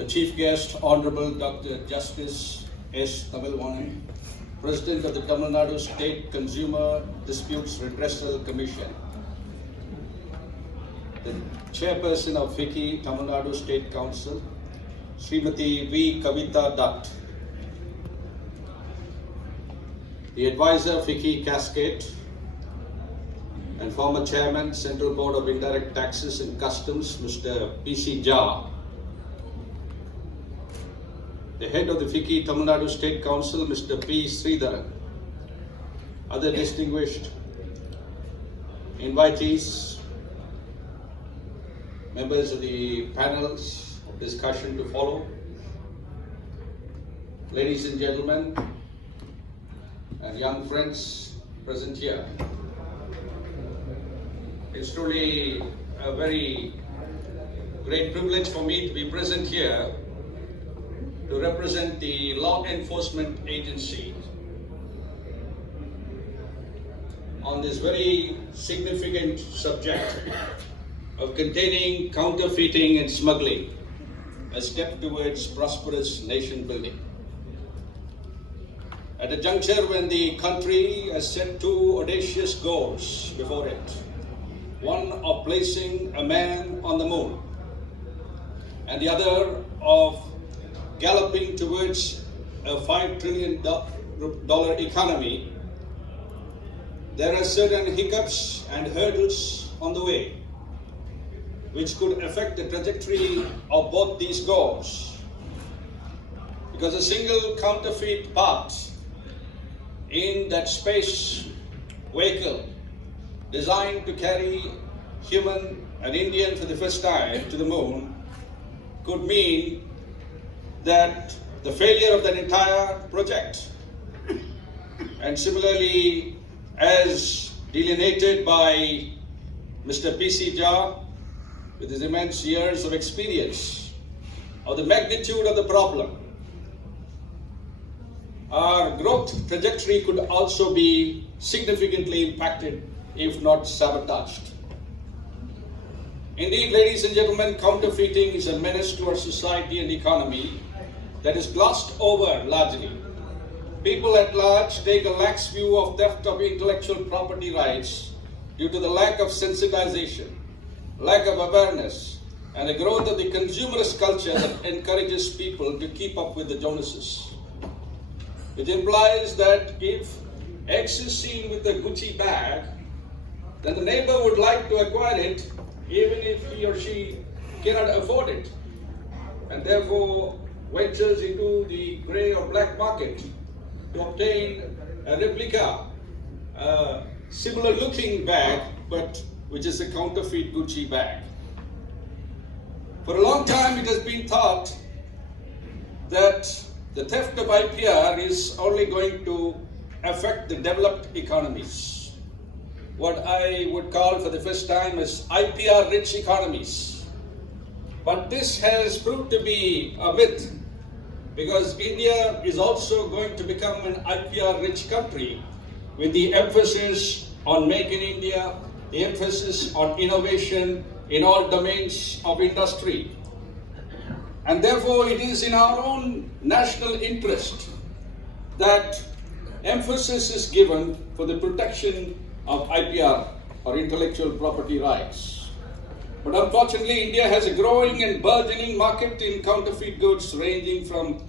the Chief Guest, Honorable Dr. Justice S. Tamilvanan, President of the Tamil Nadu State Consumer Disputes Redressal Commission, the Chairperson of FICCI, Tamil Nadu State Council, Srimati V. Kavita Dutt, the Advisor FICCI Cascade, and former Chairman, Central Board of Indirect Taxes and Customs, Mr. P.C. Jha, the Head of the FICCI Tamil Nadu State Council, Mr. P. Sridharan, other distinguished invitees, members of the panels of discussion to follow, ladies and gentlemen, and young friends present here. It's truly a very great privilege for me to be present here to represent the law enforcement agency on this very significant subject of containing counterfeiting and smuggling, a step towards prosperous nation building. At a juncture when the country has set two audacious goals before it, one of placing a man on the moon, and the other of galloping towards a $5 trillion economy, there are certain hiccups and hurdles on the way which could affect the trajectory of both these goals. Because a single counterfeit part in that space vehicle designed to carry human and Indian for the first time to the moon could mean that the failure of that entire project. And similarly, as delineated by Mr. P.C. Jha, with his immense years of experience of the magnitude of the problem, our growth trajectory could also be significantly impacted, if not sabotaged. Indeed, ladies and gentlemen, counterfeiting is a menace to our society and economy that is glossed over largely. People at large take a lax view of theft of intellectual property rights due to the lack of sensitization, lack of awareness, and the growth of the consumerist culture that encourages people to keep up with the Joneses. It implies that if X is seen with a Gucci bag, then the neighbor would like to acquire it even if he or she cannot afford it, and therefore ventures into the grey or black market to obtain a replica, similar looking bag, but which is a counterfeit Gucci bag. For a long time it has been thought that the theft of IPR is only going to affect the developed economies, what I would call for the first time as IPR-rich economies. But this has proved to be a myth, because India is also going to become an IPR-rich country with the emphasis on Make in India, the emphasis on innovation in all domains of industry. And therefore, it is in our own national interest that emphasis is given for the protection of IPR, or intellectual property rights. But unfortunately, India has a growing and burgeoning market in counterfeit goods ranging from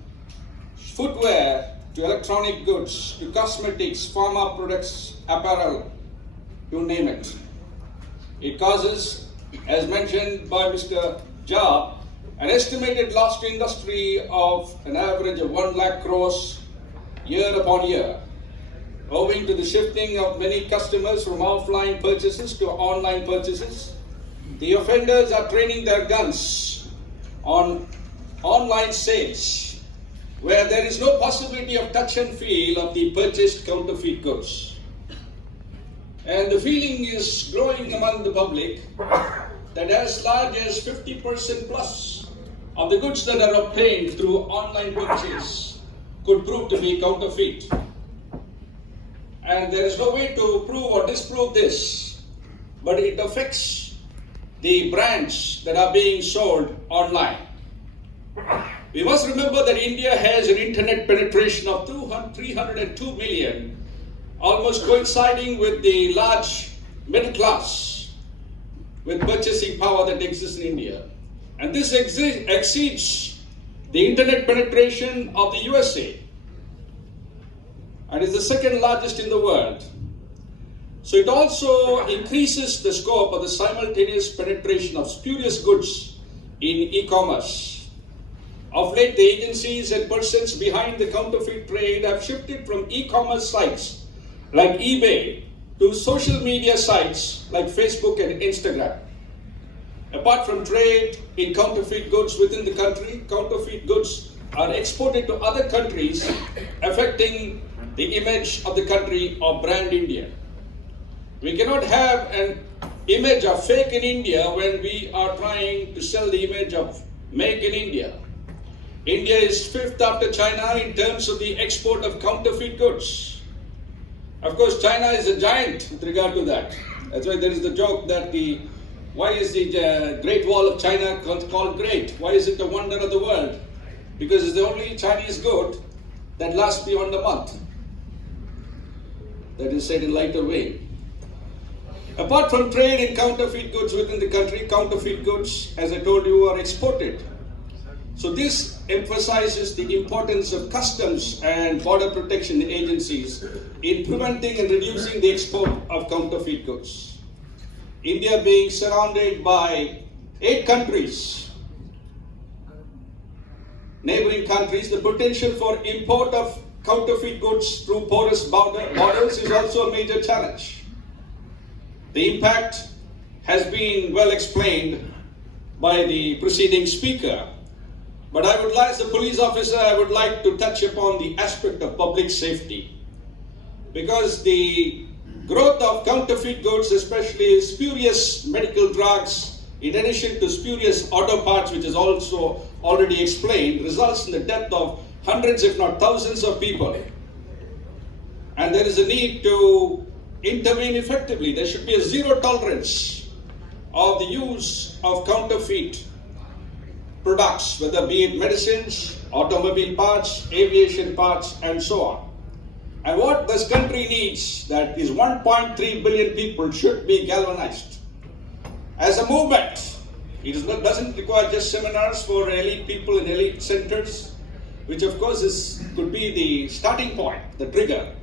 footwear to electronic goods to cosmetics, pharma products, apparel, you name it. It causes, as mentioned by Mr. Jha, an estimated loss to industry of an average of 1 lakh crores year upon year, owing to the shifting of many customers from offline purchases to online purchases. The offenders are training their guns on online sales, where there is no possibility of touch and feel of the purchased counterfeit goods. And the feeling is growing among the public that as large as 50% plus of the goods that are obtained through online purchase could prove to be counterfeit. And there is no way to prove or disprove this, but it affects the brands that are being sold online. We must remember that India has an internet penetration of 302 million, almost coinciding with the large middle class with purchasing power that exists in India. And this exceeds the internet penetration of the USA and is the second largest in the world. So it also increases the scope of the simultaneous penetration of spurious goods in e-commerce. Of late, the agencies and persons behind the counterfeit trade have shifted from e-commerce sites like eBay to social media sites like Facebook and Instagram. Apart from trade in counterfeit goods within the country, counterfeit goods are exported to other countries, affecting the image of the country or brand India. We cannot have an image of fake in India when we are trying to sell the image of make in India. India is fifth after China in terms of the export of counterfeit goods. Of course, China is a giant with regard to that. That's why there is the joke that why is the Great Wall of China called great? Why is it the wonder of the world? Because it's the only Chinese good that lasts beyond a month. That is said in lighter vein. Apart from trade in counterfeit goods within the country, counterfeit goods, as I told you, are exported. So this emphasizes the importance of customs and border protection agencies in preventing and reducing the export of counterfeit goods. India being surrounded by 8 countries, neighboring countries, the potential for import of counterfeit goods through porous borders is also a major challenge. The impact has been well explained by the preceding speaker, but I would like, as a police officer, I would like to touch upon the aspect of public safety, because the growth of counterfeit goods, especially spurious medical drugs, in addition to spurious auto parts, which is also already explained, results in the death of hundreds, if not thousands of people. And there is a need to intervene effectively. There should be a zero tolerance of the use of counterfeit products, whether be it medicines, automobile parts, aviation parts, and so on. And what this country needs, that is 1.3 billion people, should be galvanized as a movement. It doesn't require just seminars for elite people in elite centers, which of course could be the starting point, the trigger.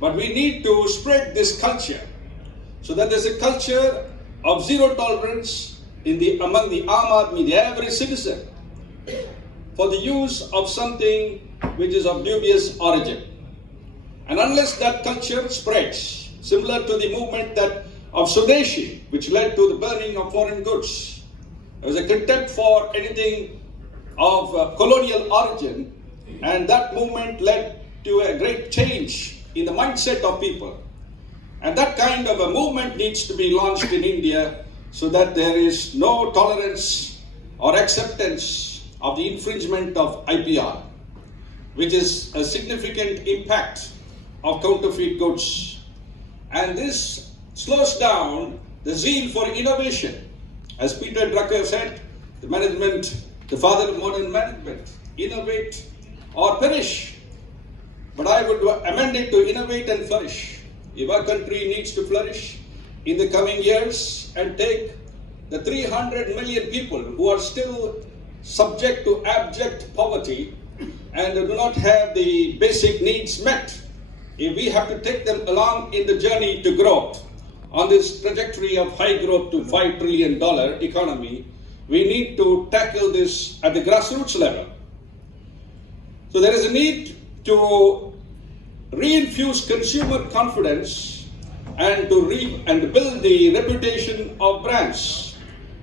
But we need to spread this culture so that there's a culture of zero tolerance among the Aam Aadmi, the average citizen, for the use of something which is of dubious origin. And unless that culture spreads, similar to the movement of Swadeshi, which led to the burning of foreign goods, there was a contempt for anything of colonial origin, and that movement led to a great change in the mindset of people. And that kind of a movement needs to be launched in India so that there is no tolerance or acceptance of the infringement of IPR, which is a significant impact of counterfeit goods. And this slows down the zeal for innovation. As Peter Drucker said, the father of modern management, innovate or perish. But I would amend it to innovate and flourish. If our country needs to flourish in the coming years and take the 300 million people who are still subject to abject poverty and do not have the basic needs met, if we have to take them along in the journey to growth, on this trajectory of high growth to $5 trillion economy, we need to tackle this at the grassroots level. So there is a need to reinfuse consumer confidence and to build the reputation of brands.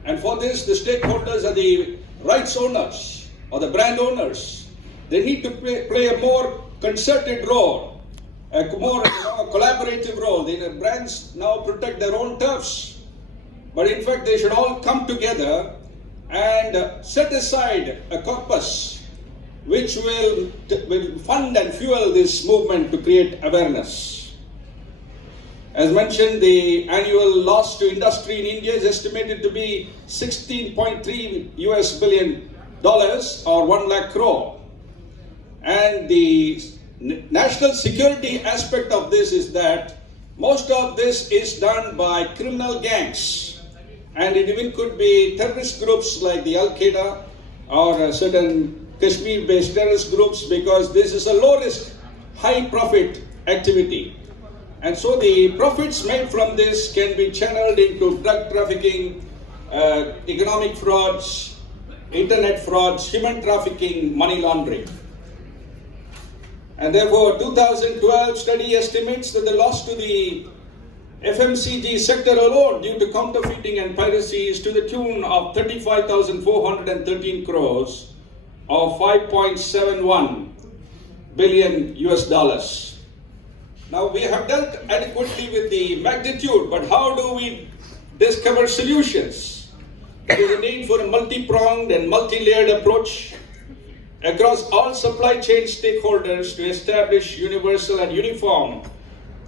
And for this, the stakeholders are the rights owners or the brand owners. They need to play a more concerted role, a more collaborative role. The brands now protect their own turfs, but in fact they should all come together and set aside a corpus which will fund and fuel this movement to create awareness. As mentioned, the annual loss to industry in India is estimated to be $16.3 billion or 1 lakh crore. And the national security aspect of this is that most of this is done by criminal gangs, and it even could be terrorist groups like the Al-Qaeda or certain Kashmir-based terrorist groups, because this is a low-risk, high-profit activity. And so the profits made from this can be channeled into drug trafficking, economic frauds, internet frauds, human trafficking, money laundering. And therefore, 2012 study estimates that the loss to the FMCG sector alone due to counterfeiting and piracy is to the tune of 35,413 crores or 5.71 billion US dollars. Now, we have dealt adequately with the magnitude, but how do we discover solutions? There is a need for a multi-pronged and multi-layered approach across all supply chain stakeholders to establish universal and uniform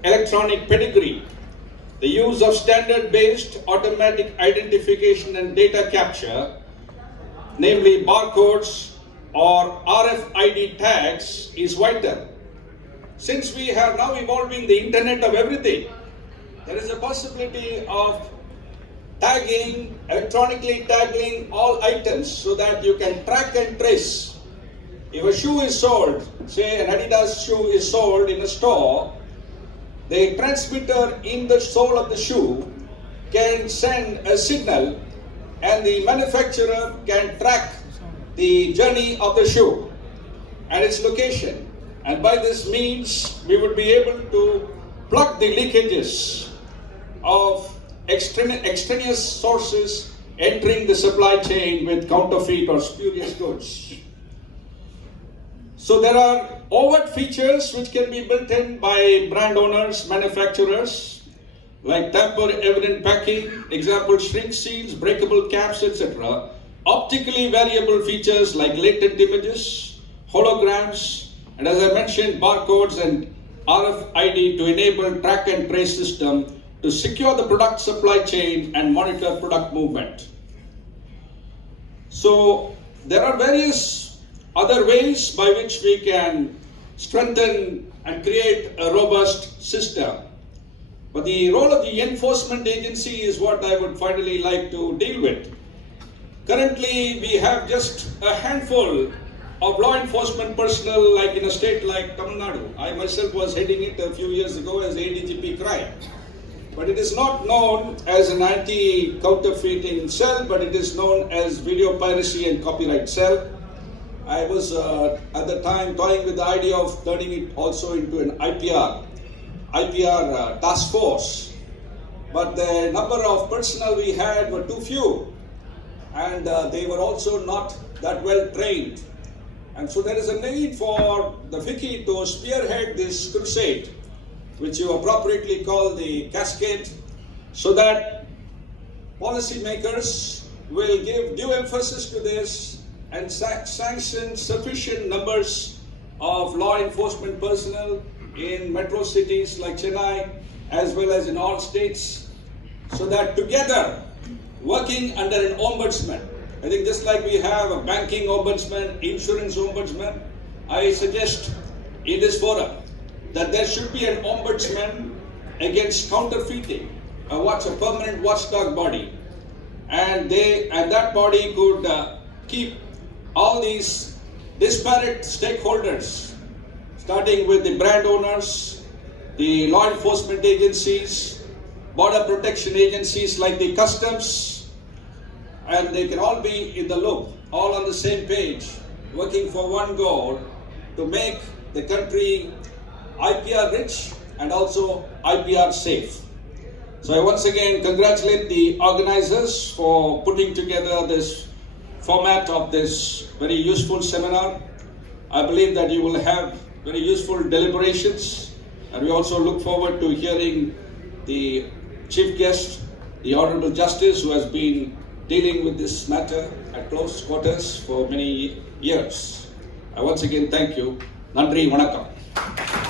electronic pedigree, the use of standard-based automatic identification and data capture, namely barcodes or RFID tags, is vital. Since we have now evolving the Internet of Everything, there is a possibility of tagging, electronically tagging all items so that you can track and trace. If a shoe is sold, say an Adidas shoe is sold in a store, the transmitter in the sole of the shoe can send a signal and the manufacturer can track the journey of the shoe and its location. And by this means, we would be able to plug the leakages of extraneous sources entering the supply chain with counterfeit or spurious goods. So there are overt features which can be built in by brand owners, manufacturers, like tamper-evident packing, example shrink seals, breakable caps, etc. Optically variable features like latent images, holograms, and as I mentioned, barcodes and RFID to enable track and trace system to secure the product supply chain and monitor product movement. So there are various other ways by which we can strengthen and create a robust system. But the role of the enforcement agency is what I would finally like to deal with. Currently, we have just a handful of law enforcement personnel, like in a state like Tamil Nadu. I myself was heading it a few years ago as ADGP crime. But it is not known as an anti-counterfeiting cell, but it is known as video piracy and copyright cell. I was at the time toying with the idea of turning it also into an IPR task force. But the number of personnel we had were too few, and they were also not that well trained. And so there is a need for the FICCI to spearhead this crusade, which you appropriately call the cascade, so that policymakers will give due emphasis to this and sanction sufficient numbers of law enforcement personnel in metro cities like Chennai, as well as in all states, so that together, working under an ombudsman, I think just like we have a banking ombudsman, insurance ombudsman, I suggest in this forum that there should be an ombudsman against counterfeiting, a permanent watchdog body, and that body could keep all these disparate stakeholders, starting with the brand owners, the law enforcement agencies, border protection agencies like the customs, and they can all be in the loop, all on the same page, working for one goal, to make the country IPR rich and also IPR safe. So I once again congratulate the organizers for putting together this format of this very useful seminar. I believe that you will have very useful deliberations, and we also look forward to hearing the chief guest, the Honorable Justice, who has been dealing with this matter at close quarters for many years. I once again thank you. Nandri Vanakkam.